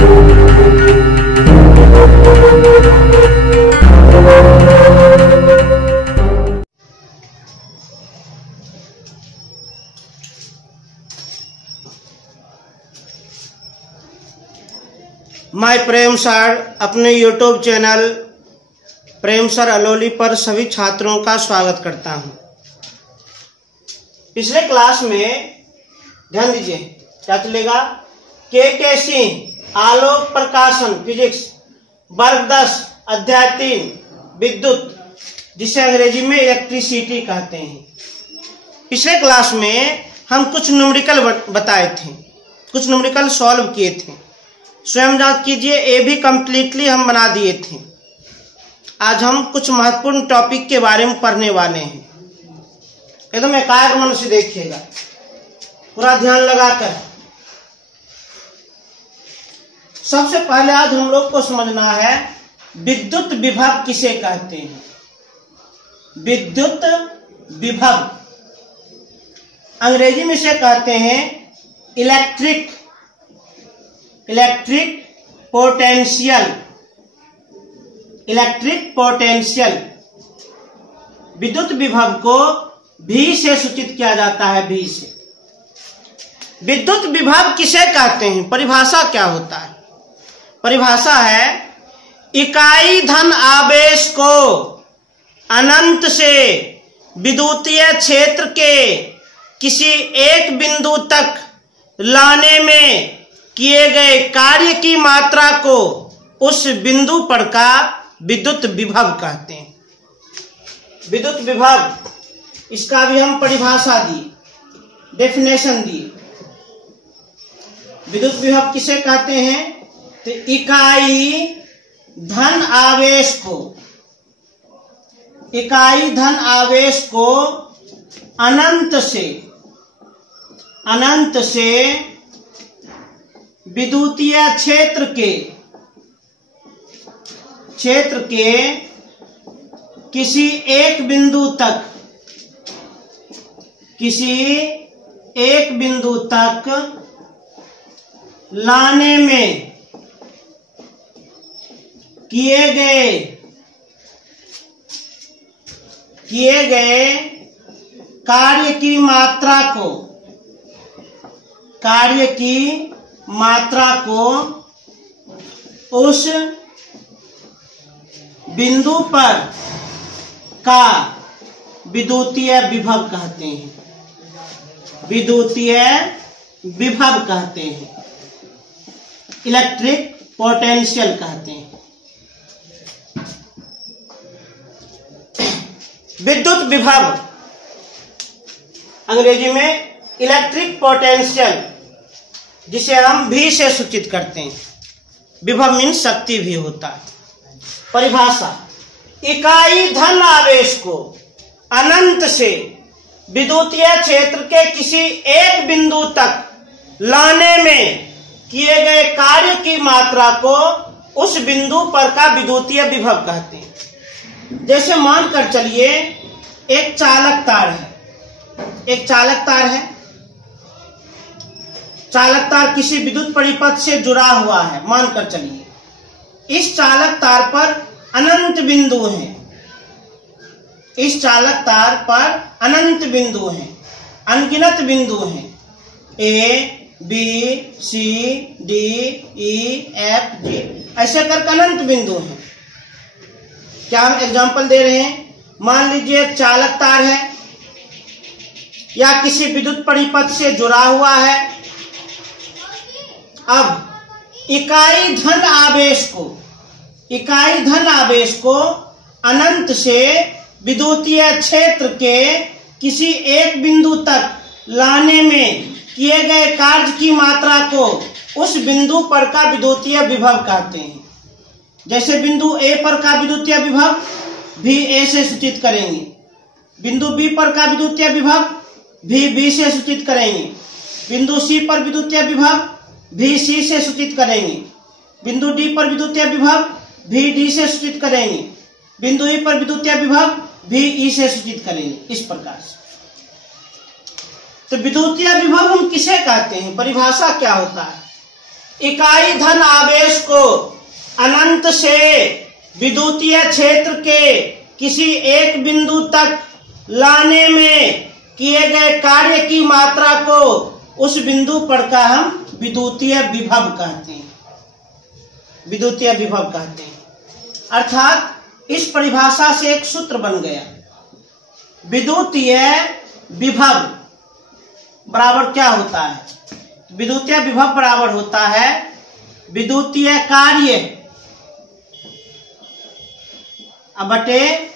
मैं प्रेम सर अपने YouTube channel प्रेम sir अलोली पर सभी छात्रों का स्वागत करता हूं। पिछले क्लास में ध्यान दीजिए क्या चलेगा। के सिंह आलोक प्रकाशन फिजिक्स वर्ग 10 अध्याय 3 विद्युत, जिसे अंग्रेजी में इलेक्ट्रिसिटी कहते हैं। पिछले क्लास में हम कुछ न्यूमेरिकल बताए थे, कुछ न्यूमेरिकल सॉल्व किए थे। स्वयं जांच कीजिए, ये भी कंप्लीटली हम बना दिए थे। आज हम कुछ महत्वपूर्ण टॉपिक के बारे में पढ़ने वाले हैं। एकदम एकाग्र मन से देखिएगा, पूरा ध्यान लगाकर। सबसे पहले आज हम लोग को समझना है विद्युत विभव किसे कहते हैं। विद्युत विभव अंग्रेजी में इसे कहते हैं इलेक्ट्रिक पोटेंशियल। इलेक्ट्रिक पोटेंशियल विद्युत विभव को V से सूचित किया जाता है, V से। विद्युत विभव किसे कहते हैं, परिभाषा क्या होता है। परिभाषा है इकाई धन आवेश को अनंत से विद्युतीय क्षेत्र के किसी एक बिंदु तक लाने में किए गए कार्य की मात्रा को उस बिंदु पर का विद्युत विभव कहते हैं। विद्युत विभव, इसका भी हम परिभाषा दी, डेफिनेशन दी। विद्युत विभव किसे कहते हैं, तो इकाई धन आवेश को, इकाई धन आवेश को अनंत से विद्युतीय क्षेत्र के किसी एक बिंदु तक लाने में किए गए कार्य की मात्रा को उस बिंदु पर का विद्युतीय विभव कहते हैं। विद्युतीय विभव कहते हैं, इलेक्ट्रिक पोटेंशियल कहते हैं। विद्युत विभव अंग्रेजी में इलेक्ट्रिक पोटेंशियल, जिसे हम V से सूचित करते हैं। विभव मीन्स शक्ति भी होता है। परिभाषा इकाई धन आवेश को अनंत से विद्युतीय क्षेत्र के किसी एक बिंदु तक लाने में किए गए कार्य की मात्रा को उस बिंदु पर का विद्युतीय विभव कहते हैं। जैसे मानकर चलिए एक चालक तार किसी विद्युत परिपथ से जुड़ा हुआ है। मानकर चलिए इस चालक तार पर अनंत बिंदु हैं, इस चालक तार पर अनंत बिंदु हैं, अनगिनत बिंदु हैं। A, B, C, D, E, F, G ऐसे करके अनंत बिंदु हैं। क्या हम एग्जांपल दे रहे हैं। मान लीजिए एक चालक तार है या किसी विद्युत परिपथ से जुड़ा हुआ है। अब इकाई धन आवेश को अनंत से विद्युतीय क्षेत्र के किसी एक बिंदु तक लाने में किए गए कार्य की मात्रा को उस बिंदु पर का विद्युतीय विभव कहते हैं। जैसे बिंदु A पर का विद्युतीय विभव भी A से सूचित करेंगे, बिंदु B पर का विद्युतीय विभव भी B से सूचित करेंगे, बिंदु C पर विद्युतीय विभव भी C से सूचित करेंगे, बिंदु D पर विद्युतीय विभव भी D से सूचित करेंगे, बिंदु E पर विद्युतीय विभव भी E से सूचित करेंगे। इस प्रकार से तो विद्युतीय विभव हम किसे कहते हैं, परिभाषा क्या होता है। इकाई धन आवेश को अनंत से विद्युतीय क्षेत्र के किसी एक बिंदु तक लाने में किए गए कार्य की मात्रा को उस बिंदु पर का हम विद्युतीय विभव कहते हैं। विद्युतीय विभव कहते हैं। अर्थात इस परिभाषा से एक सूत्र बन गया, विद्युतीय विभव बराबर क्या होता है? विद्युतीय विभव बराबर होता है विद्युतीय कार्य बटे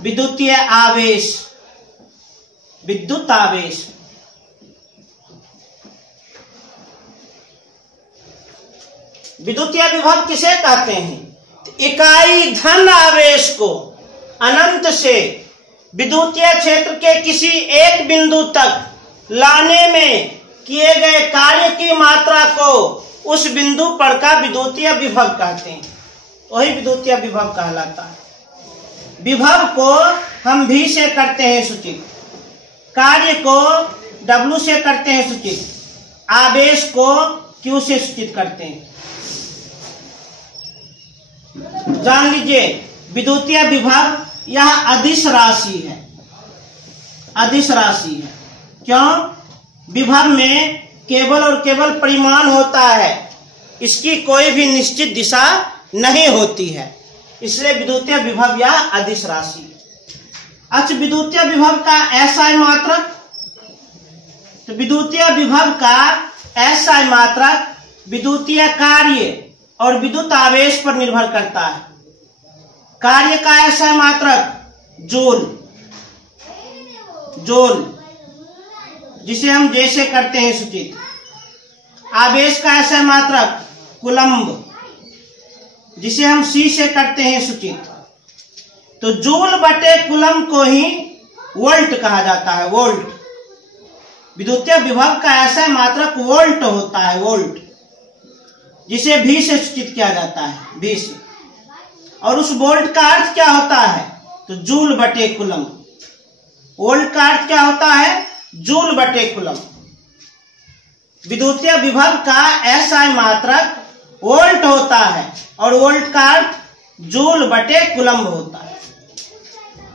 विद्युतीय आवेश, विद्युत आवेश। विद्युतीय विभव किसे कहते हैं? इकाई धन आवेश को अनंत से विद्युतीय क्षेत्र के किसी एक बिंदु तक लाने में किए गए कार्य की मात्रा को उस बिंदु पर का विद्युतीय विभव कहते हैं। वही विद्युतीय विभव कहलाता है। विभव को हम V से करते हैं सूचित, कार्य को W से करते हैं सूचित, आवेश को Q से सूचित करते हैं। जान लीजिए, विद्युतीय विभव यह अदिश राशि है, अदिश राशि है। क्यों? विभव में केवल और केवल परिमाण होता है, इसकी कोई भी निश्चित दिशा नहीं होती है, इसलिए विद्युतीय विभव यह अदिश राशि है। अच्छा, विद्युतीय विभव का एसआई मात्रक, तो विद्युतीय विभव का एसआई मात्रक विद्युतीय कार्य और विद्युत आवेश पर निर्भर करता है। कार्य का एसआई मात्रक जूल, जूल जिसे हम J से करते हैं सूचित। आवेश का एसआई मात्रक कूलम्ब जिसे हम C से करते हैं सूचित। तो जूल बटे कूलम्ब को ही वोल्ट कहा जाता है, वोल्ट। विद्युतीय विभव का एसआई मात्रक वोल्ट होता है, वोल्ट, जिसे V से सूचित किया जाता है, V से। और उस वोल्ट का अर्थ क्या होता है? तो जूल बटे कूलम्ब। वोल्ट का अर्थ क्या होता है? जूल बटे कूलम्ब। विद्युतीय विभव का एसआई मात्रक वोल्ट होता है और वोल्ट का अर्थ जूल बटे कूलम्ब होता है।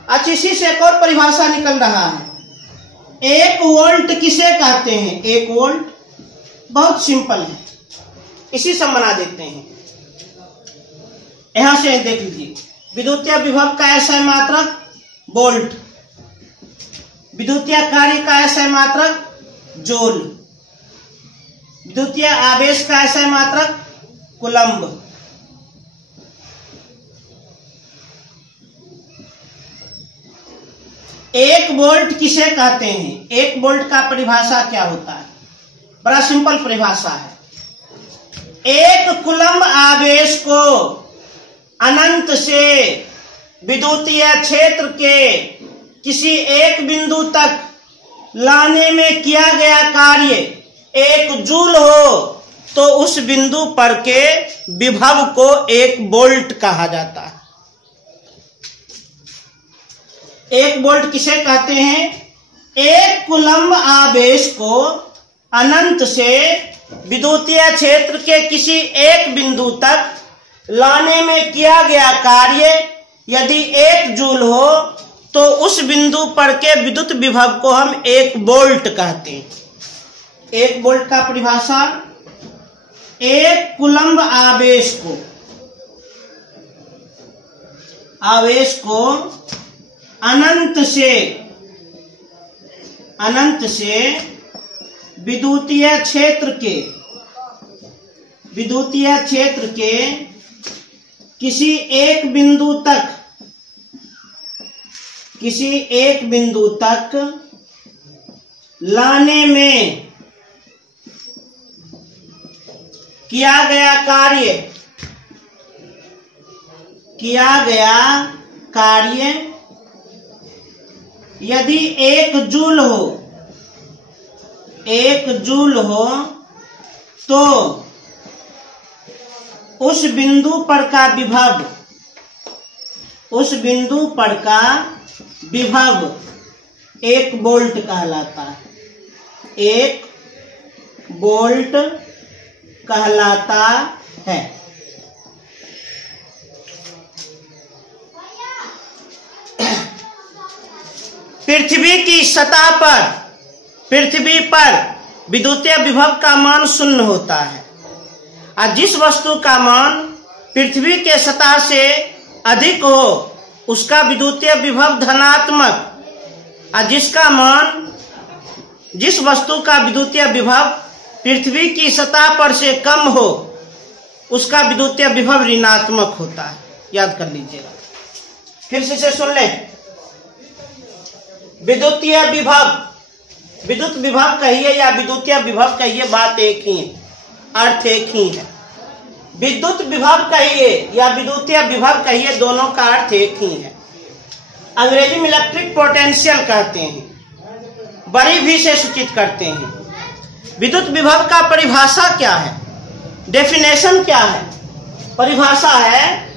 अच्छा, इसी से एक और परिभाषा निकल रहा है। एक वोल्ट किसे कहते हैं? एक वोल्ट बहुत सिंपल है, इसी से बना देते हैं। यहां से देख लीजिए, विद्युतीय विभव का एसआई मात्रक वोल्ट, विद्युतीय कार्य का एसआई मात्रक जूल, विद्युतीय आवेश का एसआई मात्रक कूलम्ब। एक वोल्ट किसे कहते हैं? एक वोल्ट का परिभाषा क्या होता है? बड़ा सिंपल परिभाषा है। एक कूलम्ब आवेश को अनंत से विद्युतीय क्षेत्र के किसी एक बिंदु तक लाने में किया गया कार्य 1 जूल हो तो उस बिंदु पर के विभव को 1 वोल्ट कहा जाता है। 1 वोल्ट किसे कहते हैं? एक कूलम्ब आवेश को अनंत से विद्युतीय क्षेत्र के किसी एक बिंदु तक लाने में किया गया कार्य यदि 1 जूल हो तो उस बिंदु पर के विद्युत विभव को हम 1 वोल्ट कहते हैं। 1 वोल्ट का परिभाषा, एक कूलम्ब आवेश को अनंत से विद्युतीय क्षेत्र के किसी एक बिंदु तक लाने में किया गया कार्य यदि 1 जूल हो तो उस बिंदु पर का विभव 1 वोल्ट कहलाता है। 1 वोल्ट कहलाता है। पृथ्वी की सतह पर विद्युतीय विभव का मान शून्य होता है और जिस वस्तु का मान पृथ्वी के सतह से अधिक हो उसका विद्युतीय विभव धनात्मक और जिस वस्तु का विद्युतीय विभव पृथ्वी की सतह पर से कम हो उसका विद्युतीय विभव ऋणात्मक होता है। याद कर लीजिएगा। फिर से सुन ले। विद्युतीय विभव, विद्युत विभव कहिए या विद्युतीय विभव कहिए, बात एक ही है, अर्थ एक ही है। विद्युत विभव कहिए या विद्युतीय विभव कहिए, दोनों का अर्थ एक ही है। अंग्रेजी में इलेक्ट्रिक पोटेंशियल कहते हैं, बड़ी भी से सूचित करते हैं। विद्युत विभव का परिभाषा क्या है, डेफिनेशन क्या है? परिभाषा है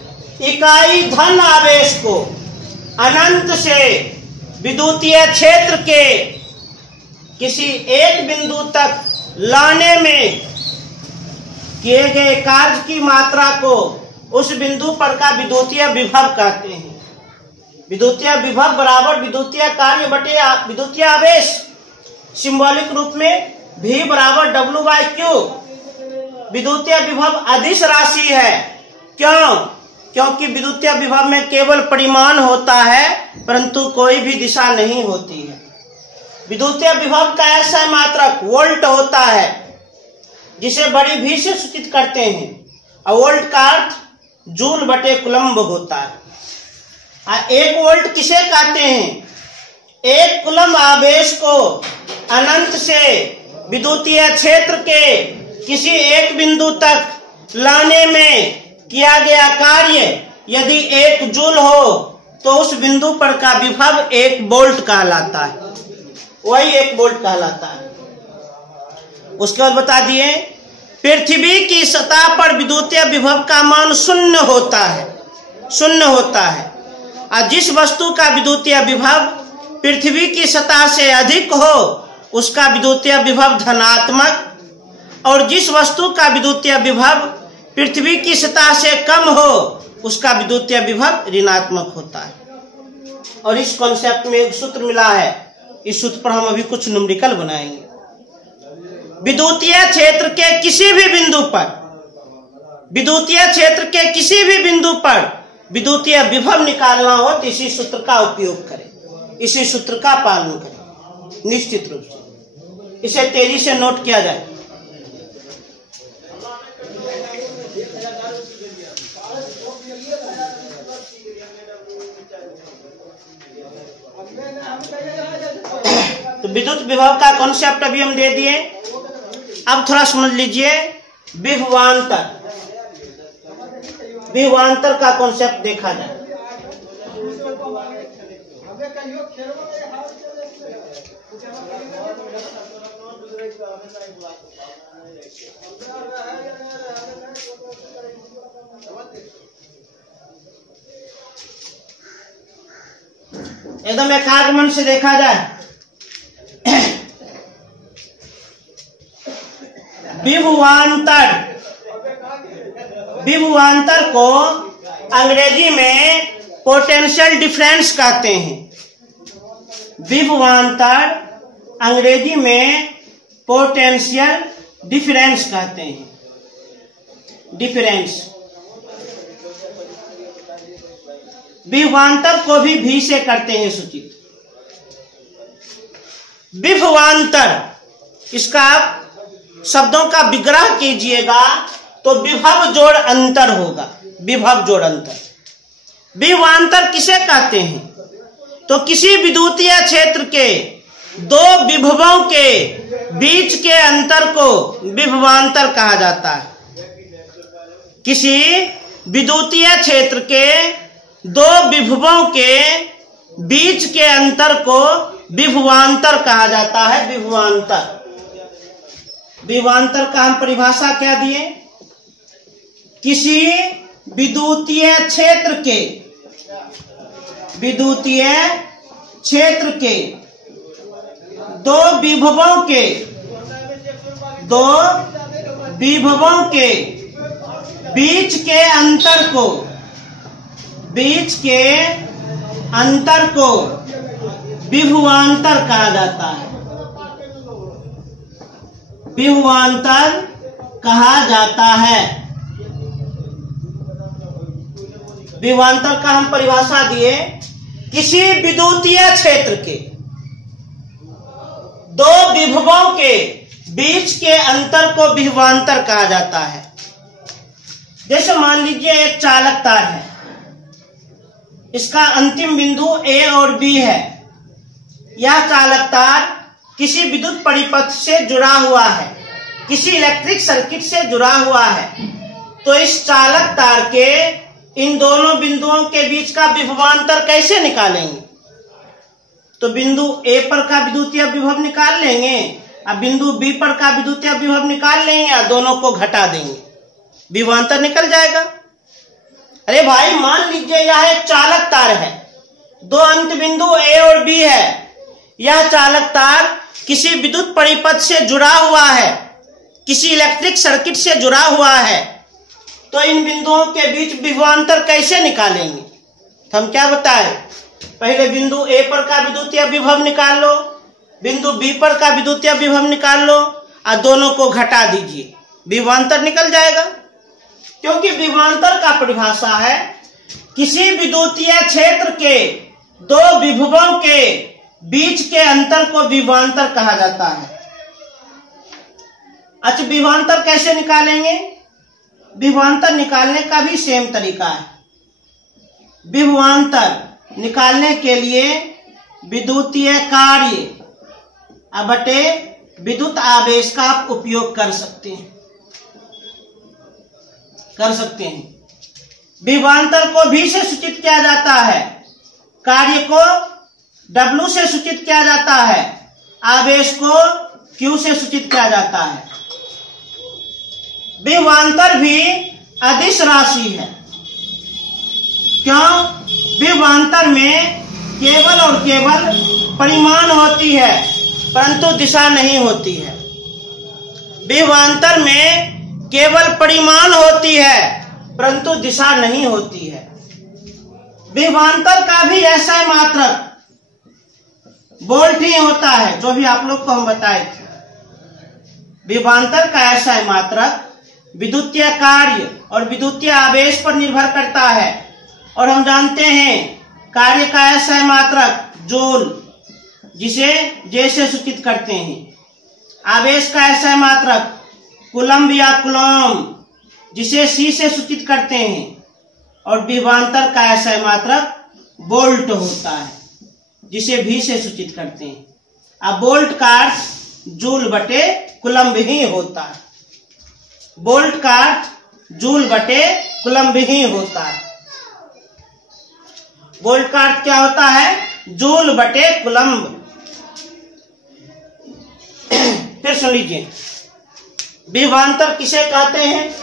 इकाई धन आवेश को अनंत से विद्युतीय क्षेत्र के किसी एक बिंदु तक लाने में किए गए कार्य की मात्रा को उस बिंदु पर का विद्युतीय विभव कहते हैं। विद्युतीय विभव बराबर विद्युतीय कार्य बटे विद्युतीय आवेश। सिंबॉलिक रूप में V बराबर W/Q। विद्युतीय विभव अदिश राशि है। क्यों? क्योंकि विद्युतीय विभव में केवल परिमाण होता है परंतु कोई भी दिशा नहीं होती है। विद्युतीय विभव का ऐसा मात्रक वोल्ट होता है जिसे बड़ी V से सूचित करते हैं और वोल्ट का अर्थ जूल बटे कुलम्ब होता है। एक वोल्ट किसे कहते हैं? एक कुलम्ब आवेश को अनंत से विद्युतीय क्षेत्र के किसी एक बिंदु तक लाने में किया गया कार्य यदि 1 जूल हो तो उस बिंदु पर का विभव 1 वोल्ट कहलाता है। वही 1 वोल्ट कहलाता है। उसके बाद बता दिए पृथ्वी की सतह पर विद्युतीय विभव का मान शून्य होता है और जिस वस्तु का विद्युतीय विभव पृथ्वी की सतह से अधिक हो उसका विद्युतीय विभव धनात्मक और जिस वस्तु का विद्युतीय विभव पृथ्वी की सतह से कम हो उसका विद्युतीय विभव ऋणात्मक होता है। और इस कॉन्सेप्ट में एक सूत्र मिला है, इस सूत्र पर हम अभी कुछ न्यूमेरिकल बनाएंगे। विद्युतीय क्षेत्र के किसी भी बिंदु पर विद्युतीय विभव निकालना हो तो इसी सूत्र का उपयोग करें, इसी सूत्र का पालन करें निश्चित रूप से। इसे तेजी से नोट किया जाए। तो विद्युत विभव का कॉन्सेप्ट अभी हम दे दिए। अब थोड़ा समझ लीजिए विभवांतर का कॉन्सेप्ट देखा जाए। एकदम एकाग्र मन से देखा जाए। विभवांतर को अंग्रेजी में पोटेंशियल डिफरेंस कहते हैं। विभवांतर अंग्रेजी में पोटेंशियल डिफरेंस कहते हैं। डिफरेंस विभवांतर को भी V से करते हैं सूचित। विभवांतर, इसका आप शब्दों का विग्रह कीजिएगा तो विभव जोड़ अंतर होगा। विभव जोड़ अंतर। विभवांतर किसे कहते हैं? तो किसी विद्युतीय क्षेत्र के दो विभवों के बीच के अंतर को विभवांतर कहा जाता है। किसी विद्युतीय क्षेत्र के दो विभवों के बीच के अंतर को विभवांतर कहा जाता है। विभवांतर। विभवांतर का हम परिभाषा क्या दिए? किसी विद्युतीय क्षेत्र के दो विभवों के विभवों के बीच के अंतर को विभवांतर कहा जाता है। विभवांतर कहा जाता है। विभवांतर का हम परिभाषा दिए, किसी विद्युतीय क्षेत्र के दो विभवों के बीच के अंतर को विभवांतर कहा जाता है। जैसे मान लीजिए एक चालक तार है, इसका अंतिम बिंदु A और B है। यह चालक तार किसी विद्युत परिपथ से जुड़ा हुआ है, किसी इलेक्ट्रिक सर्किट से जुड़ा हुआ है। तो इस चालक तार के इन दोनों बिंदुओं के बीच का विभवांतर कैसे निकालेंगे? तो बिंदु A पर का विद्युतीय विभव निकाल लेंगे, अब बिंदु B पर का विद्युतीय विभव निकाल लेंगे और दोनों को घटा देंगे, विभवांतर निकल जाएगा। अरे भाई मान लीजिए यह एक चालक तार है, दो अंत बिंदु A और B है। यह चालक तार किसी विद्युत परिपथ से जुड़ा हुआ है, किसी इलेक्ट्रिक सर्किट से जुड़ा हुआ है। तो इन बिंदुओं के बीच विभवांतर कैसे निकालेंगे? तो हम क्या बताएं, पहले बिंदु A पर का विद्युतीय विभव निकाल लो, बिंदु B पर का विद्युतीय विभव निकाल लो और दोनों को घटा दीजिए, विभवांतर निकल जाएगा। क्योंकि विभवांतर का परिभाषा है किसी विद्युतीय क्षेत्र के दो विभवों के बीच के अंतर को विभवांतर कहा जाता है। अच्छा, विभवांतर कैसे निकालेंगे? विभवांतर निकालने का भी सेम तरीका है। विभवांतर निकालने के लिए विद्युतीय कार्य बटे विद्युत आवेश का आप उपयोग कर सकते हैं। विभवांतर को V से सूचित किया जाता है, कार्य को W से सूचित किया जाता है, आवेश को Q से सूचित किया जाता है। विभवांतर भी अदिश राशि है। क्यों? विभवांतर में केवल और केवल परिमाण होती है, परंतु दिशा नहीं होती है। विभवांतर में केवल परिमाण होती है, परंतु दिशा नहीं होती है। विभवांतर का भी ऐसा मात्रक वोल्ट ही होता है, जो भी आप लोग को हम बताए थे। विभवांतर का ऐसा मात्रक विद्युतीय कार्य और विद्युतीय आवेश पर निर्भर करता है। और हम जानते हैं कार्य का ऐसा मात्रक जूल, जिसे J से सूचित करते हैं। आवेश का ऐसा मात्रक कूलम्ब या कूलॉम, जिसे C से सूचित करते हैं। और विभवांतर का ऐसा मात्रक वोल्ट होता है, जिसे V से सूचित करते हैं। अब वोल्ट का अर्थ जूल बटे कूलम्ब ही होता है। वोल्ट का अर्थ जूल बटे कूलम्ब ही होता है। वोल्ट का अर्थ क्या होता है? जूल बटे कूलम्ब। फिर सुन लीजिए, विभवांतर किसे कहते हैं?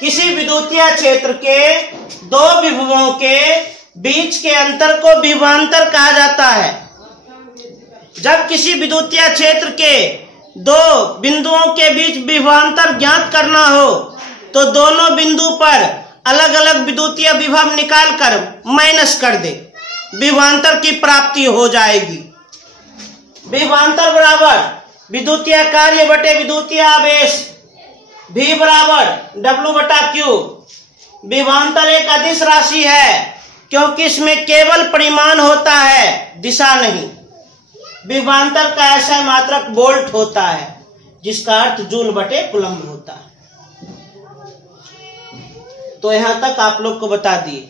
किसी विद्युतीय क्षेत्र के दो विभवों के बीच के अंतर को विभवांतर कहा जाता है। जब किसी विद्युतीय क्षेत्र के दो बिंदुओं के बीच विभवांतर ज्ञात करना हो, तो दोनों बिंदु पर अलग अलग विद्युतीय विभव निकालकर माइनस कर दे, विभवांतर की प्राप्ति हो जाएगी। विभवांतर बराबर विद्युतीय कार्य बटे विद्युतीय आवेश, V बराबर W बटा Q। विभवांतर एक अदिश राशि है, क्योंकि इसमें केवल परिमाण होता है, दिशा नहीं। विभवांतर का ऐसा मात्रक वोल्ट होता है, जिसका अर्थ जूल बटे कूलम्ब होता है। तो यहां तक आप लोग को बता दिए।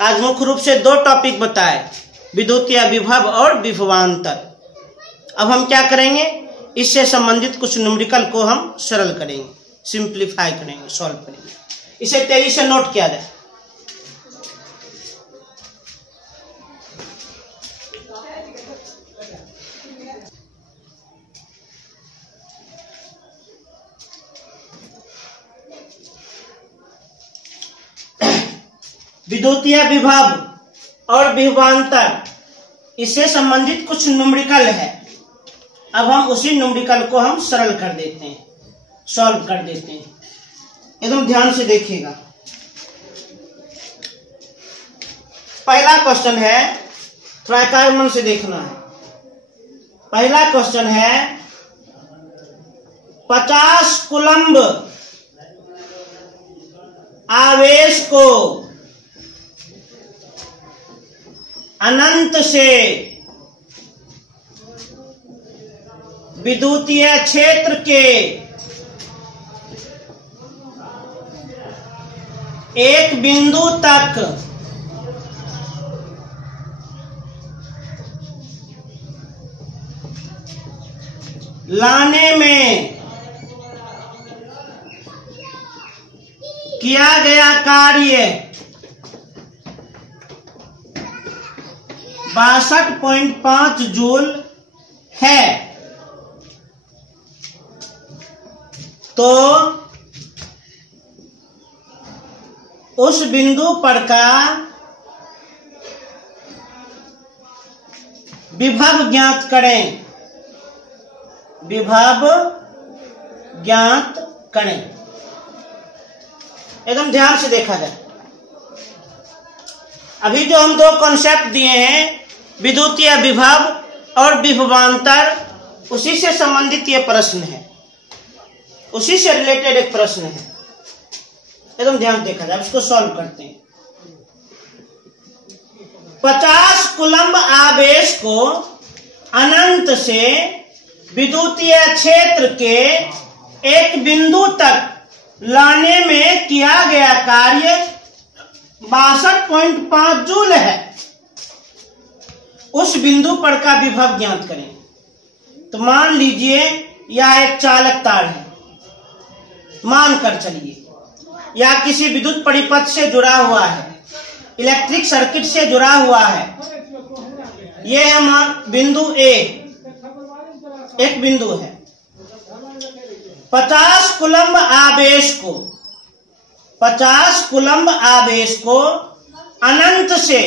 आज मुख्य रूप से दो टॉपिक बताए, विद्युतीय विभव और विभवांतर। अब हम क्या करेंगे, इससे संबंधित कुछ न्यूमेरिकल को हम सरल करेंगे, सिंप्लीफाई करेंगे, सॉल्व करेंगे। इसे तेजी से नोट किया जाए। विद्युतीय विभव और विभवांतर, इससे संबंधित कुछ न्यूमेरिकल है। अब हम उसी न्यूमेरिकल को हम सरल कर देते हैं। सॉल्व कर देते हैं। एकदम ध्यान से देखिएगा। पहला क्वेश्चन है, थोड़ा एकाग्र मन से देखना है। पहला क्वेश्चन है 50 कूलम्ब आवेश को अनंत से विद्युतीय क्षेत्र के एक बिंदु तक लाने में किया गया कार्य 62.5 जूल है, तो उस बिंदु पर का विभव ज्ञात करें। विभव ज्ञात करें। एकदम ध्यान से देखा जाए। अभी जो हम दो कॉन्सेप्ट दिए हैं, विद्युतीय विभव और विभवांतर, उसी से संबंधित ये प्रश्न है, उसी से रिलेटेड एक प्रश्न है। एकदम ध्यान देखा जाए, इसको सॉल्व करते हैं। 50 कूलम्ब आवेश को अनंत से विद्युतीय क्षेत्र के एक बिंदु तक लाने में किया गया कार्य 62.5 जूल है। उस बिंदु पर का विभव ज्ञात करें। तो मान लीजिए यह एक चालक तार है, मान कर चलिए, या किसी विद्युत परिपथ से जुड़ा हुआ है, इलेक्ट्रिक सर्किट से जुड़ा हुआ है। यह है बिंदु ए, एक बिंदु है। 50 कूलम्ब आवेश को अनंत से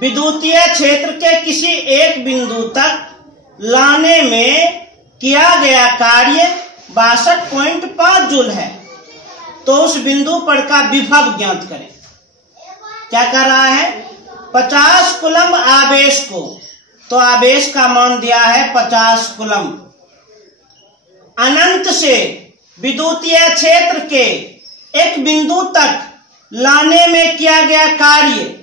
विद्युतीय क्षेत्र के किसी एक बिंदु तक लाने में किया गया कार्य 62.5 जूल है, तो उस बिंदु पर का विभव ज्ञात करें। क्या कर रहा है? 50 कूलम्ब आवेश को, तो आवेश का मान दिया है 50 कूलम्ब, अनंत से विद्युतीय क्षेत्र के एक बिंदु तक लाने में किया गया कार्य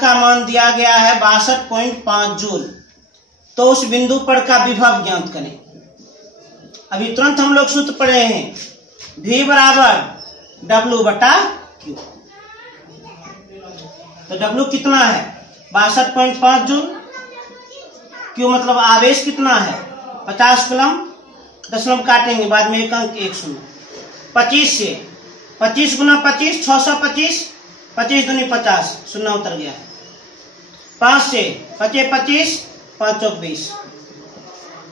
का मान दिया गया है 62.5 जूल, तो उस बिंदु पर का विभव ज्ञात करें। अभी तुरंत हम लोग सूत्र पढ़े हैं, V बराबर W बटा Q। तो W कितना है? 62.5 जूल। Q मतलब आवेश कितना है? 50 कूलम्ब। दशमलव काटेंगे बाद में, एक अंक 1 शून्य। 25 से 25 गुना 25 625, 25 दूनी 50, शून्य उतर गया। 5 से 25 25, 5 चौक 20।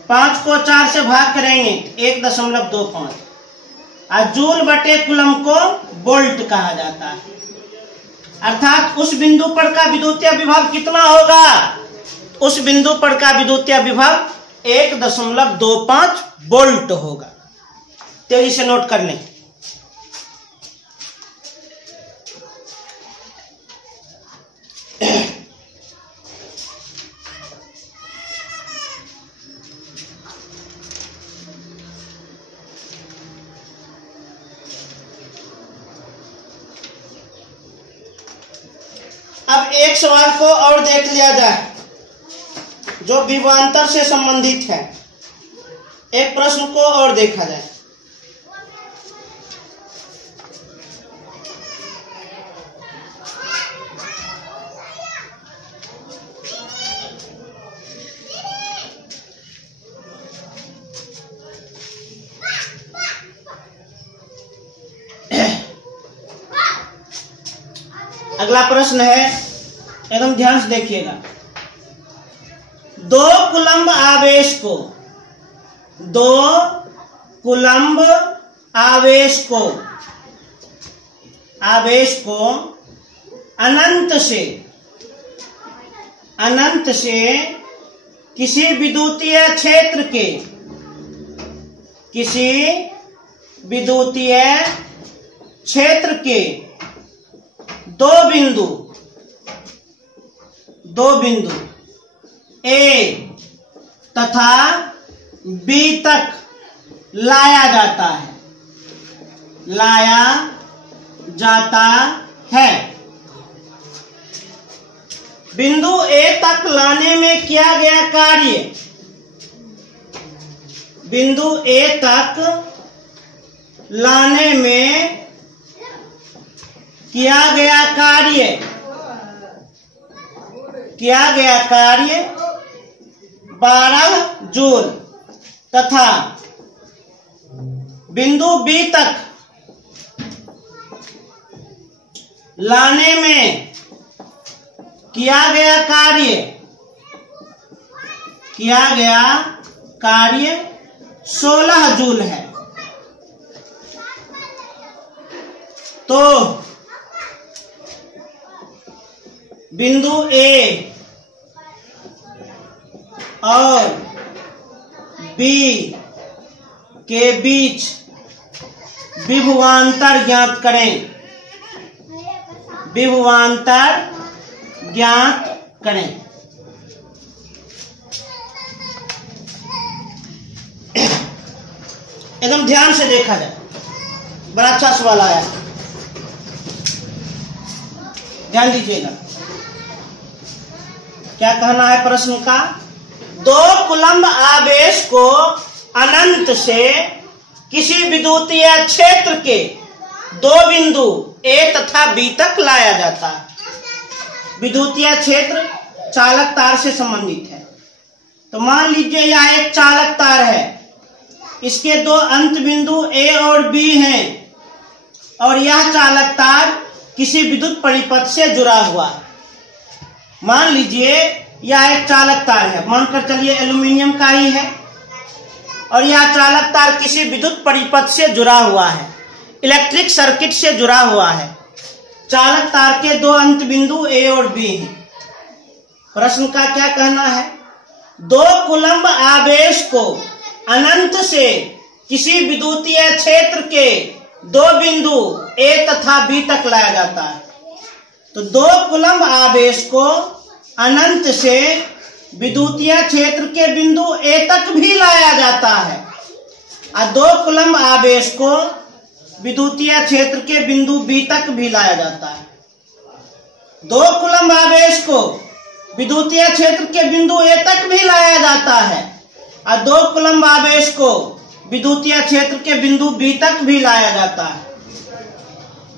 5 को 4 से भाग करेंगे 1.25। और जूल बटे कूलम्ब को वोल्ट कहा जाता है। अर्थात उस बिंदु पर का विद्युतीय विभव कितना होगा? उस बिंदु पर का विद्युतीय विभव 1.25 वोल्ट होगा। तेजी से नोट कर लें। अब एक सवाल को और देख लिया जाए जो विभवांतर से संबंधित है। एक प्रश्न को और देखा जाए। अगला प्रश्न है, एकदम ध्यान से देखिएगा। 2 कूलम्ब आवेश को अनंत से किसी विद्युतीय क्षेत्र के किसी विद्युतीय क्षेत्र के दो बिंदु ए तथा बी तक लाया जाता है। बिंदु ए तक लाने में किया गया कार्य, बिंदु ए तक लाने में किया गया कार्य 12 जूल तथा बिंदु बी तक लाने में किया गया कार्य 16 जूल है। तो बिंदु ए और बी के बीच विभवांतर ज्ञात करें। एकदम ध्यान से देखा जाए, बड़ा अच्छा सवाल आया, ध्यान दीजिएगा। क्या कहना है प्रश्न का? 2 कूलम्ब आवेश को अनंत से किसी विद्युतीय क्षेत्र के दो बिंदु ए तथा बी तक लाया जाता है। विद्युतीय क्षेत्र चालक तार से संबंधित है। तो मान लीजिए यह एक चालक तार है, इसके 2 अंत बिंदु ए और बी हैं और यह चालक तार किसी विद्युत परिपथ से जुड़ा हुआ है। मान लीजिए यह एक चालक तार है, मानकर चलिए एल्यूमिनियम का ही है, और यह चालक तार किसी विद्युत परिपथ से जुड़ा हुआ है, इलेक्ट्रिक सर्किट से जुड़ा हुआ है। चालक तार के 2 अंत बिंदु ए और बी हैं। प्रश्न का क्या कहना है? 2 कूलम्ब आवेश को अनंत से किसी विद्युतीय क्षेत्र के 2 बिंदु ए तथा बी तक लाया जाता है। तो 2 कूलम्ब आवेश को अनंत से विद्युतीय क्षेत्र के बिंदु ए तक भी लाया जाता है और 2 कूलम्ब आवेश को विद्युतीय क्षेत्र के बिंदु बी तक भी लाया जाता है। 2 कूलम्ब आवेश को विद्युतीय क्षेत्र के बिंदु ए तक भी लाया जाता है और 2 कूलम्ब आवेश को विद्युतीय क्षेत्र के बिंदु बी तक भी लाया जाता है।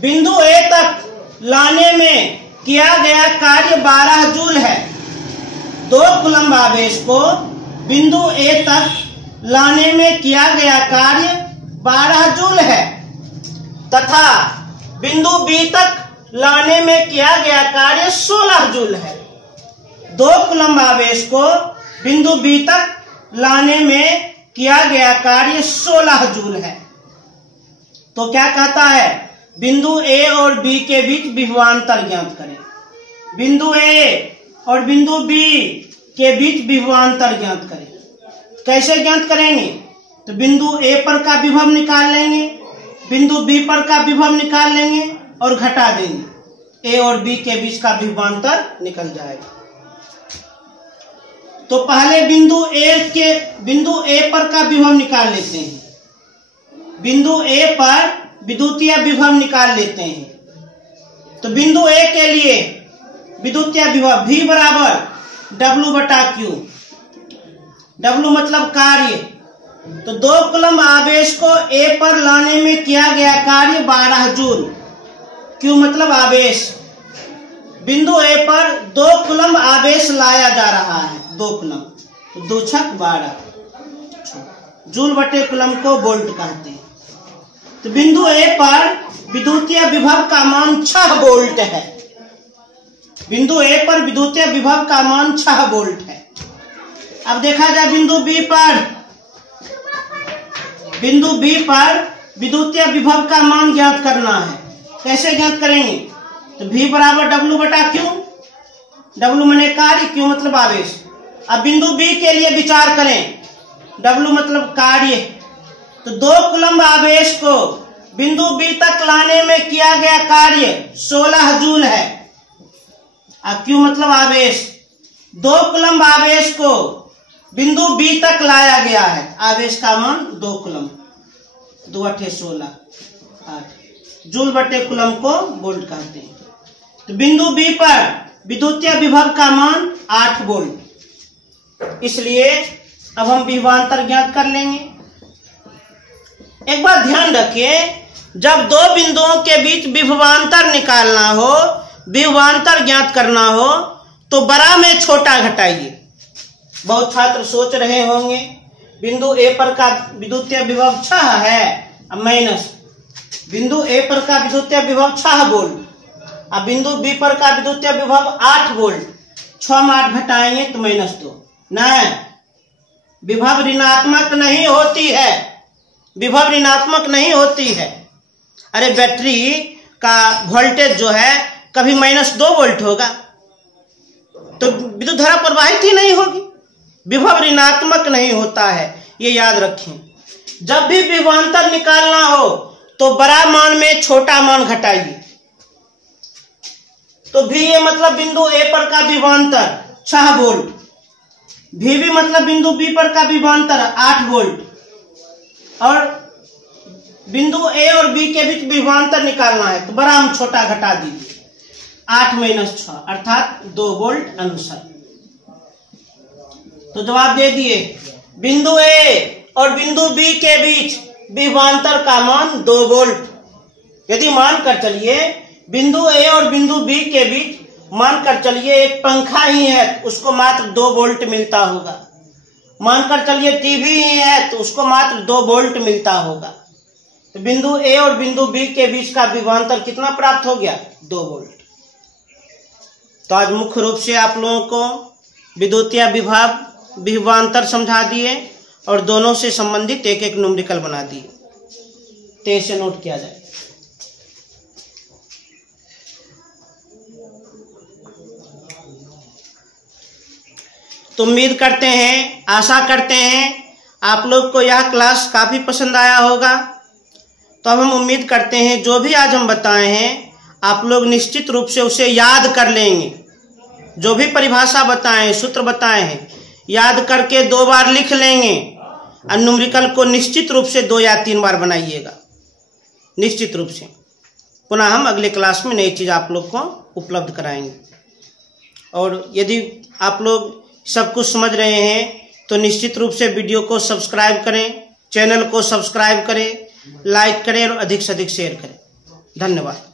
बिंदु ए तक लाने में किया गया कार्य 12 जूल है। 2 कूलम्ब आवेश को बिंदु ए तक लाने में किया गया कार्य 12 जूल है तथा बिंदु बी तक लाने में किया गया कार्य 16 जूल है। 2 कूलम्ब आवेश को बिंदु बी तक लाने में किया गया कार्य 16 जूल है। तो क्या कहता है? बिंदु ए और बी के बीच विभवांतर ज्ञात करें। बिंदु ए और बिंदु बी के बीच विभवांतर ज्ञात करें। कैसे ज्ञात करेंगे? तो बिंदु ए पर का विभव निकाल लेंगे, बिंदु बी पर का विभव निकाल लेंगे और घटा देंगे, ए और बी के बीच का विभवांतर निकल जाएगा। तो पहले बिंदु ए पर का विभव निकाल लेते हैं। बिंदु ए पर विद्युतीय विभव निकाल लेते हैं। तो बिंदु ए के लिए विद्युतीय विभव V बराबर W/Q। W मतलब कार्य। तो 2 कूलम्ब आवेश को ए पर लाने में किया गया कार्य 12 जूल। Q मतलब आवेश। बिंदु ए पर 2 कूलम्ब आवेश लाया जा रहा है, 2 कूलम्ब। तो 2 छक 12 जूल/कूलम्ब को वोल्ट कहते हैं। तो बिंदु ए पर विद्युतीय विभव का मान 6 वोल्ट है। बिंदु ए पर विद्युतीय विभव का मान 6 वोल्ट है। अब देखा जाए बिंदु बी पर विद्युतीय विभव का मान ज्ञात करना है। कैसे ज्ञात करेंगे? तो V बराबर W/Q। W माने कार्य, Q मतलब आवेश। अब बिंदु बी के लिए विचार करें। W मतलब कार्य तो 2 कूलम्ब आवेश को बिंदु बी तक लाने में किया गया कार्य 16 जूल है। अब क्यों मतलब आवेश, 2 कूलम्ब आवेश को बिंदु बी तक लाया गया है। आवेश का मान 2 कूलम्ब, 2 अठे 16, 8 जूल बटे कूलम्ब को वोल्ट कहते हैं। तो बिंदु बी पर विद्युतीय विभव का मान 8 वोल्ट। इसलिए अब हम विभवांतर ज्ञात कर लेंगे। एक बात ध्यान रखिए, जब 2 बिंदुओं के बीच विभवांतर निकालना हो, विभवांतर ज्ञात करना हो, तो बड़ा में छोटा घटाइए। बहुत छात्र सोच रहे होंगे बिंदु ए पर का विद्युतीय विभव 6 है, अब माइनस बिंदु ए पर का विद्युतीय विभव 6 वोल्ट, अब बिंदु बी पर का विद्युतीय विभव 8 वोल्ट, 6 में 8 घटाएंगे तो -2। नहीं, विभव ऋणात्मक नहीं होती है, विभव ऋणात्मक नहीं होती है। अरे बैटरी का वोल्टेज जो है कभी -2 वोल्ट होगा तो विद्युत धारा प्रवाहित ही नहीं होगी। विभव ऋणात्मक नहीं होता है, ये याद रखें। जब भी विभवांतर निकालना हो तो बड़ा मान में छोटा मान घटाइए। तो भी ये मतलब बिंदु ए पर का विभवांतर 6 वोल्ट, भी मतलब बिंदु बी पर का विभवांतर 8 वोल्ट, और बिंदु ए और बी के बीच विभवांतर निकालना है तो बड़ा हम छोटा घटा दीजिए, 8 - 6 अर्थात 2 वोल्ट अनुसार। तो जवाब दे दिए, बिंदु ए और बिंदु बी के बीच विभवांतर का मान 2 वोल्ट। यदि मानकर चलिए बिंदु ए और बिंदु बी के बीच मानकर चलिए एक पंखा ही है तो उसको मात्र 2 वोल्ट मिलता होगा, मानकर चलिए टीवी ही है तो उसको मात्र 2 वोल्ट मिलता होगा। तो बिंदु ए और बिंदु बी के बीच का विभवांतर कितना प्राप्त हो गया, 2 वोल्ट। तो आज मुख्य रूप से आप लोगों को विद्युतीय विभव, विभवांतर समझा दिए और दोनों से संबंधित एक एक न्यूमेरिकल बना दिए। तो इसे नोट किया जाए। तो उम्मीद करते हैं, आशा करते हैं आप लोग को यह क्लास काफी पसंद आया होगा। तो अब हम उम्मीद करते हैं जो भी आज हम बताए हैं आप लोग निश्चित रूप से उसे याद कर लेंगे। जो भी परिभाषा बताएं, सूत्र बताए हैं, याद करके 2 बार लिख लेंगे और न्यूमेरिकल को निश्चित रूप से 2 या 3 बार बनाइएगा, निश्चित रूप से। पुनः हम अगले क्लास में नई चीज़ आप लोग को उपलब्ध कराएंगे। और यदि आप लोग सब कुछ समझ रहे हैं तो निश्चित रूप से वीडियो को सब्सक्राइब करें, चैनल को सब्सक्राइब करें, लाइक करें और अधिक से अधिक शेयर करें। धन्यवाद।